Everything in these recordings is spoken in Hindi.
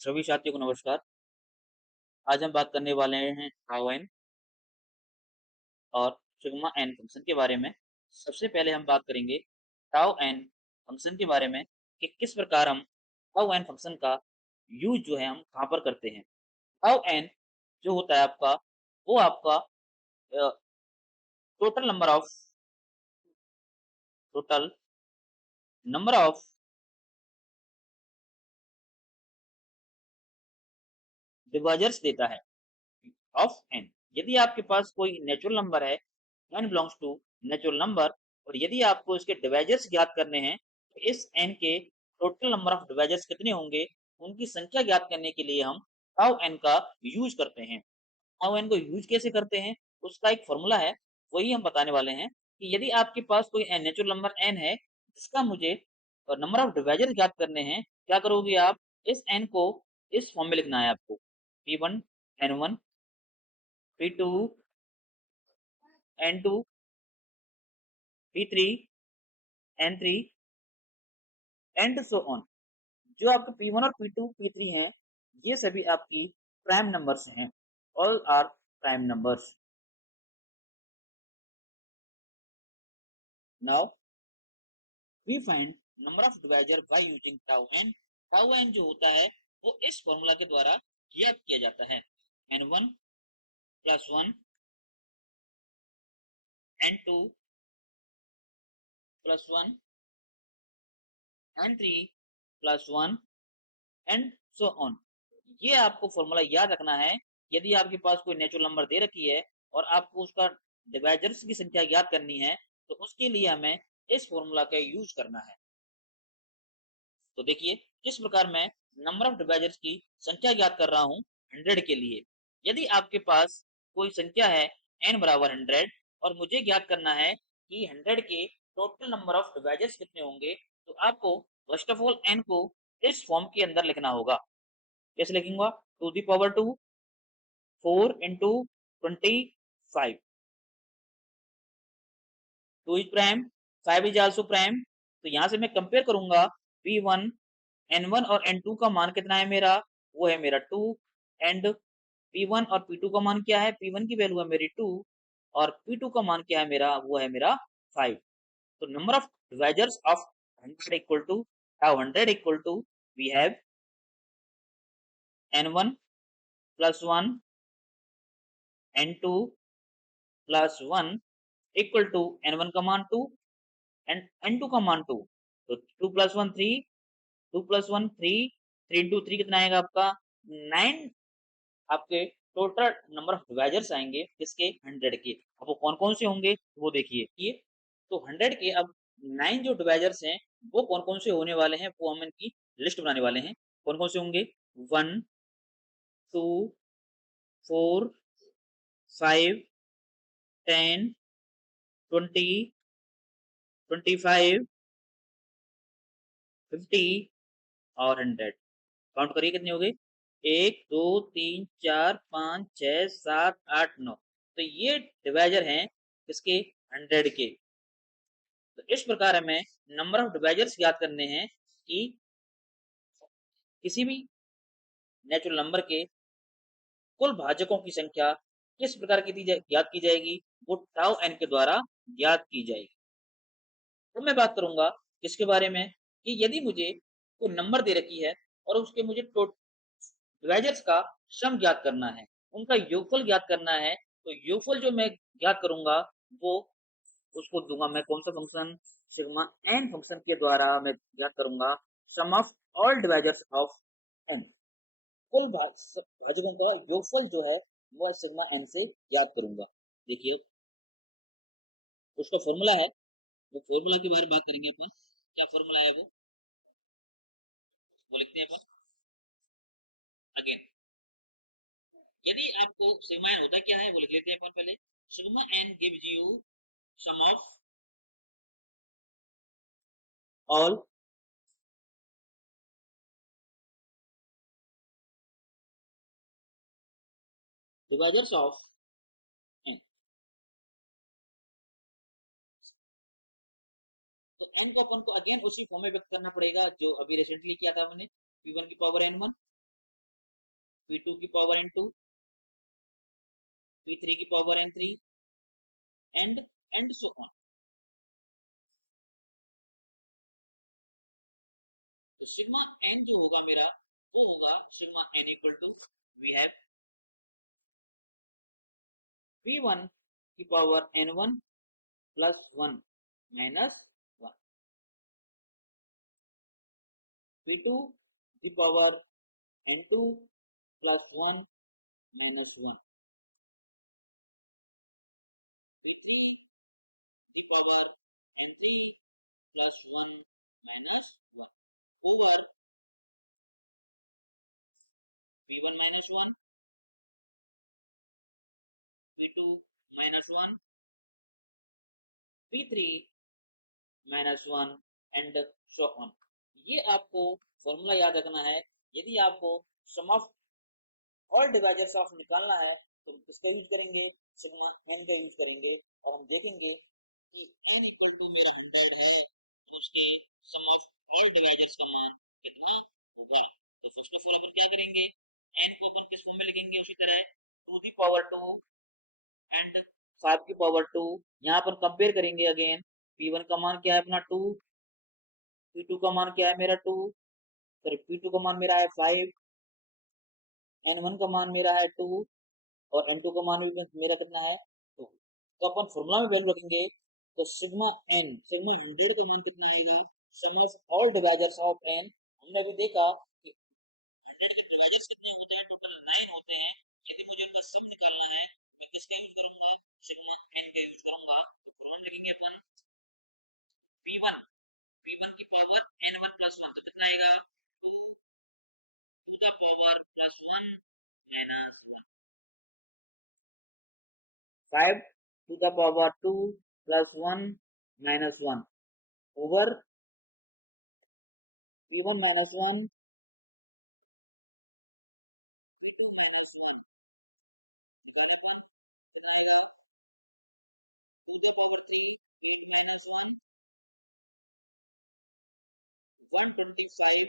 सभी साथियों को नमस्कार। आज हम बात करने वाले हैं टाउ एन और सिग्मा एन फंक्शन के बारे में। सबसे पहले हम बात करेंगे टाउ एन फंक्शन के बारे में कि किस प्रकार हम टाउ एन फंक्शन का यूज़ जो है हम कहाँ पर करते हैं। टाउ एन जो होता है आपका, वो आपका total number of total number of divisors देता है ऑफ एन। यदि आपके पास कोई नेचुरल नंबर है, N belongs to natural number, और यदि आपको इसके डिवाइजर्स ज्ञात करने हैं, तो इस एन के टोटल नंबर ऑफ डिवाइजर्स कितने होंगे, उनकी संख्या ज्ञात करने के लिए हम टाउ एन का यूज करते हैं। टाउ एन को यूज कैसे करते हैं, उसका एक फॉर्मूला है, वही हम बताने वाले हैं कि यदि आपके पास कोई नेचुरल नंबर एन है, जिसका मुझे नंबर ऑफ डिवाइजर ज्ञात करने हैं, क्या करोगे आप, इस एन को इस फॉर्म में लिखना है आपको। P one N one, P two N two, P three N three, and so on. जो आपके P1 और P2 P3 हैं, ये सभी आपकी प्राइम नंबर्स हैं। All are prime numbers. Now we find number of divisor by using tau N. Tau N जो होता है, वो इस फॉर्मूला के द्वारा ज्ञात किया जाता है। n1 plus one, n2 plus one, n3 plus one, and so on. ये आपको फॉर्मूला याद रखना है। यदि आपके पास कोई नेचुरल नंबर दे रखी है और आपको उसका डिवाइजर्स की संख्या याद करनी है, तो उसके लिए हमें इस फॉर्मूला का यूज करना है। तो देखिए किस प्रकार मैं नंबर ऑफ डिवाइजर्स की संख्या याद कर रहा हूँ 100 के लिए। यदि आपके पास कोई संख्या है n बराबर 100, और मुझे ज्ञात करना है कि 100 के टोटल नंबर ऑफ डिवाइजर्स कितने होंगे, तो आपको फर्स्ट ऑफ ऑल n को इस फॉर्म के अंदर लिखना होगा। कैसे लिखूंगा, two the power 2, 4 into 25, 2 is prime, 5 is also prime. तो यहाँ से मैं कंपेयर करूंगा P1 N1 और N2 का मान कितना है मेरा, वो है मेरा 2, एंड P1 और P2 का मान क्या है, P1 की वैल्यू है मेरी 2 और P2 का मान क्या है मेरा, वो है मेरा 5। तो number of divisors of 100 equal to 100 equal to we have N1 plus 1, N2 plus 1 equal to N1 का मान 2 एंड N2 का मान 2। तो 2 प्लस 1 3, 2 प्लस 1 3, 3 इंटू 3 कितना आएगा आपका 9। आपके टोटल नंबर ऑफ डिवाइजर्स आएंगे किसके, 100 के। अब वो कौन कौन से होंगे वो देखिए ये। तो 100 के अब 9 जो डिवाइजर्स हैं, वो कौन कौन से होने वाले हैं, वो हम इनकी लिस्ट बनाने वाले हैं। कौन कौन से होंगे, 1 2 4 5 10 20 25 50 और 100। काउंट करिए कितने हो गए, 1 2 3 4 5 6 7 8 9। तो ये डिवाइजर हैं किसके, 100 के। तो इस प्रकार हमें नंबर ऑफ डिवाइजर्स याद करने हैं कि किसी भी नेचुरल नंबर के कुल भाजकों की संख्या किस प्रकार की ज्ञात की जाएगी, वो टाउ एन के द्वारा ज्ञात की जाएगी। तो मैं बात करूंगा इसके बारे में कि यदि मुझे कोई नंबर दे रखी है और उसके मुझे डिवाइजर्स का सम ज्ञात करना है, उनका योगफल ज्ञात करना है, तो योगफल जो मैं ज्ञात करूंगा, वो उसको दूंगा मैं कौन सा फंक्शन, सिग्मा एन फंक्शन के द्वारा मैं ज्ञात करूंगा sum of all divisors of N. कुल भाजकों का योगफल जो है वो सिग्मा एन से ज्ञात करूंगा। देखिए उसका फॉर्मूला है, वो फॉर्मूला के बारे में बात करेंगे अपन। क्या फॉर्मूला है वो लिखते हैं अपन अगेन। यदि आपको सिग्मा एन होता क्या है वो लिख लेते हैं अपन पहले। Sigma N gives you sum of all divisors of N. तो एन को अपन को अगेन उसी फॉर्म में व्यक्त करना पड़ेगा जो अभी रिसेंटली किया था मैंने, p1 की पावर n1 P2 की पावर n2, P3 की power n3 and so on. तो सिग्मा n जो होगा मेरा वो होगा sigma n equal to we have P1 की power n1 plus 1 minus 1, P2 की power n2 plus 1 minus 1, P3 की power n3 plus 1 minus 1 over P1 minus 1, P2 minus 1, P3 minus 1 and so on. ये आपको फॉर्मूला याद रखना है। यदि आपको सम ऑफ ऑल डिवाइजर्स ऑफ निकालना है तो हम किसका यूज करेंगे, सिग्मा n का यूज करेंगे। और हम देखेंगे कि n इक्वल टू मेरा 100 है तो उसके सम ऑफ ऑल डिवाइजर्स का मान कितना होगा। तो फर्स्ट ऑफ ऑल अपन क्या करेंगे, n को अपन किस फॉर्म में लिखेंगे, उसी तरह टू दी पावर 2 एंड 5 की पावर 2। यहाँ पर कंपेयर करेंगे अगेन, P1 का मान क्या है अपना 2, P2 का मान क्या है मेरा 2, सॉरी P2 का मान मेरा है 5, N1 का मान मेरा है 2 और N2 का मान भी मेरा कितना है 2। तो अपन फॉर्मूला में वैल्यू रखेंगे तो सिग्मा n, सिग्मा 100 का मान कितना आएगा, sum of all divisors of n। हमने अभी देखा कि 100 के डिवाइजर्स कितने होते हैं, टोटल 9 होते हैं। यदि मुझे उनका सम निकालना है मैं किसका यूज करूंगा, सिग्मा n का यूज करूंगा। तो फॉर्मूला लिखेंगे अपन P1, P1 की पावर n1 प्लस 1 तो कितना आएगा 2 to the power plus 1 minus 1, 5 to the power 2 प्लस 1 minus 1 over P1 minus 1, P2 minus 1 निकालने पर कितना आएगा 2 द पावर 3 8 माइनस 1 125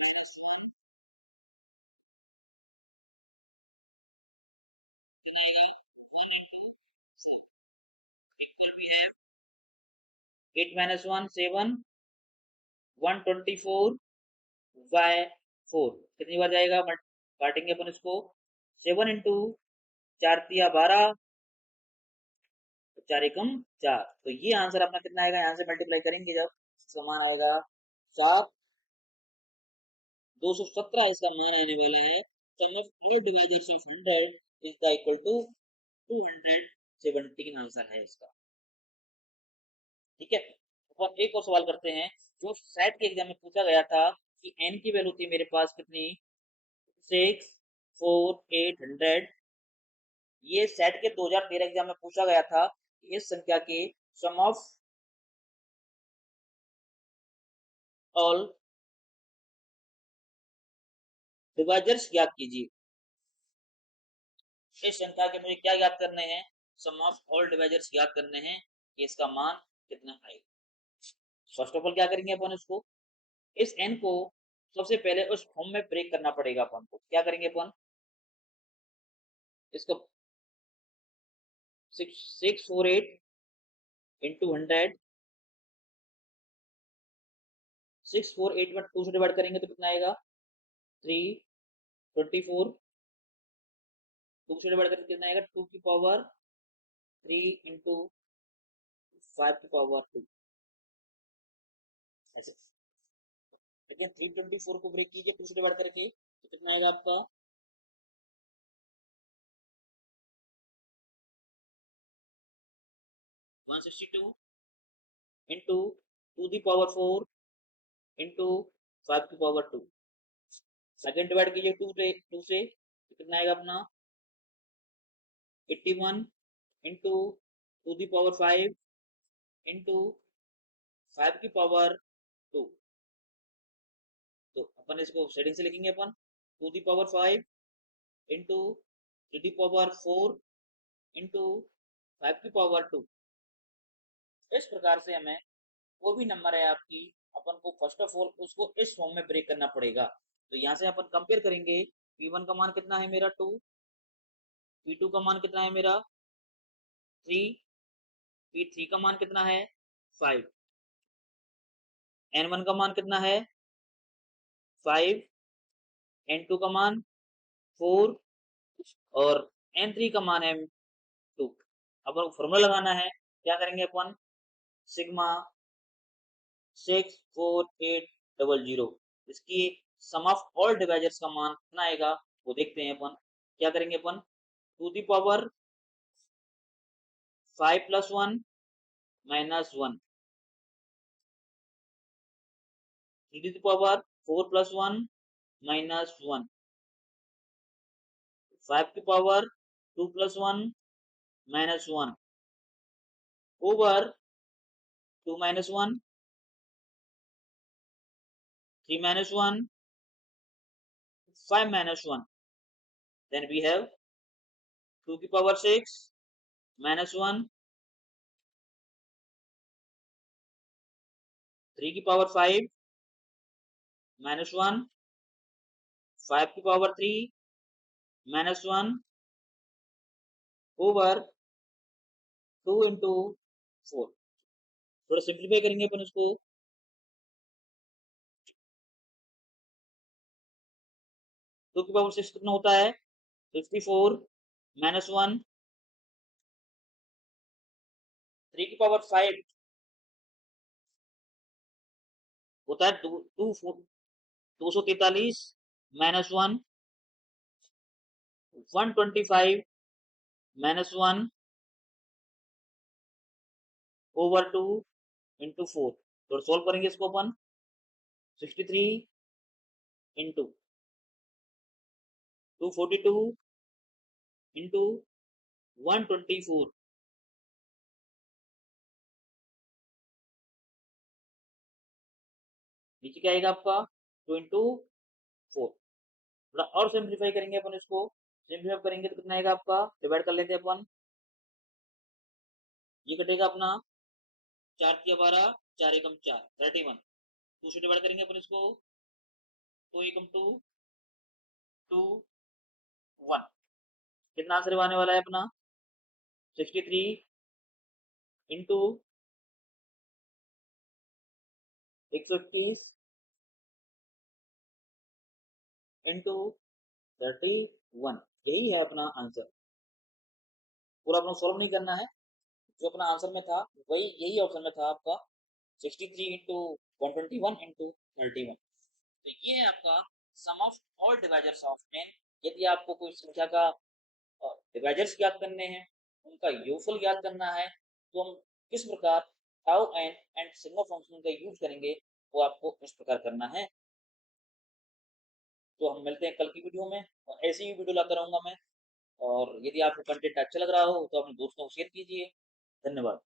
माइनस 1 कितना आएगा 1 into 4 इक्वल भी है 8 माइनस 1 7 124 बाय 4 कितनी बार जाएगा, काटेंगे अपन इसको 7 इंटू 4 तिया 12, 4 एकम 4। तो ये आंसर अपना कितना आएगा, यहाँ से मल्टीप्लाई करेंगे जब समान आएगा 7 217 इसका मान आने वाला है। Sum of all divisors of 100 is the equal to 217 answer है इसका। ठीक है, अब एक और सवाल करते हैं जो सेट के एग्जाम में पूछा गया था कि n की वैल्यू थी मेरे पास कितनी 6 4 800। ये सेट के 2013 एग्जाम में पूछा गया था कि इस संख्या के सम ऑफ ऑल डिवाइजर्स ज्ञात कीजिए। इस संख्या के मुझे क्या याद करने हैं, सम ऑफ ऑल डिवाइजर्स याद करने हैं कि इसका मान कितना आएगा। फर्स्ट ऑफ ऑल क्या करेंगे अपन इसको, इस n को सबसे पहले उस फॉर्म में ब्रेक करना पड़ेगा अपन को। क्या करेंगे अपन, इसको 648 इंटू 100, 648 में 2 से डिवाइड करेंगे तो कितना आएगा 324, 2 से डिवाइड करके कितना आएगा 2 की पावर 3 इंटू 5 की पावर 2 ऐसे। लेकिन 324 को ब्रेक कीजिए 2 से डिवाइड करके तो कितना आएगा आपका 162 इंटू 2 दी पावर 4 इंटू 5 की पावर 2। सेकेंड डिवाइड कीजिए 2 से तो कितना आएगा अपना 81 इंटू 2 दी पावर 5 इंटू 5 की पावर 2। तो अपन इसको सेटिंग से लिखेंगे अपन 2 the power 5 into 3 the power 4 into 5 की पावर 2। इस प्रकार से हमें वो भी नंबर है आपकी, अपन को फर्स्ट ऑफ ऑल उसको इस फॉर्म में ब्रेक करना पड़ेगा। तो यहाँ से अपन कंपेयर करेंगे P1 का मान कितना है मेरा 2, P2 का मान कितना है मेरा 3, P3 का मान कितना है 5, N1 का मान कितना है 5, N2 का मान 4 और N3 का मान है 2। अब फॉर्मूला लगाना है, क्या करेंगे अपन, सिग्मा 64800, इसकी सम ऑफ ऑल डिवाइजर्स का मान कितना आएगा वो देखते हैं अपन। क्या करेंगे अपन, to the power 5 + 1 - 1, 3 to the power 4 + 1 - 1, 5 to the power 2 + 1 - 1 over 2 - 1, 3 - 1, 5 - 1. Then we have 2 to the power 6 - 1, 3 to the power 5 - 1, 5 to the power 3 - 1 over 2 into 4। थोड़ा सिंप्लीफाई करेंगे अपन इसको, 2 की पावर 6 कितना होता है 54 - 1, 3 की पावर 5 होता है 243 - 1, 125 - 1 over 2 into 4। तो सॉल्व करेंगे इसको अपन, 63 into 242 into 124, नीचे क्या आएगा आपका 2 into 4। थोड़ा और सिंप्लीफाई करेंगे अपन इसको, सिंप्लीफाई करेंगे तो कितना आएगा आपका, डिवाइड कर लेते हैं अपन, ये कटेगा अपना 4 × 12 4 × 4 31, 2 से डिवाइड करेंगे अपन इसको, 2 × 2 2 1, कितना आंसर आने वाला है अपना 63 इंटू 121 इंटू 31, यही है अपना आंसर। पूरा अपना सॉल्व नहीं करना है, जो अपना आंसर में था वही यही ऑप्शन में था आपका 63 इंटू 121 इंटू 31। तो ये है आपका सम ऑफ ऑल डिवाइजर्स ऑफ 10। यदि आपको कोई संख्या का डिवाइजर्स ज्ञात करने हैं, उनका योगफल ज्ञात करना है, तो हम किस प्रकार tau N and sigma function का यूज करेंगे, वो आपको इस प्रकार करना है। तो हम मिलते हैं कल की वीडियो में, और ऐसी ही वीडियो लाता रहूंगा मैं। और यदि आपको कंटेंट अच्छा लग रहा हो तो अपने दोस्तों को शेयर कीजिए। धन्यवाद।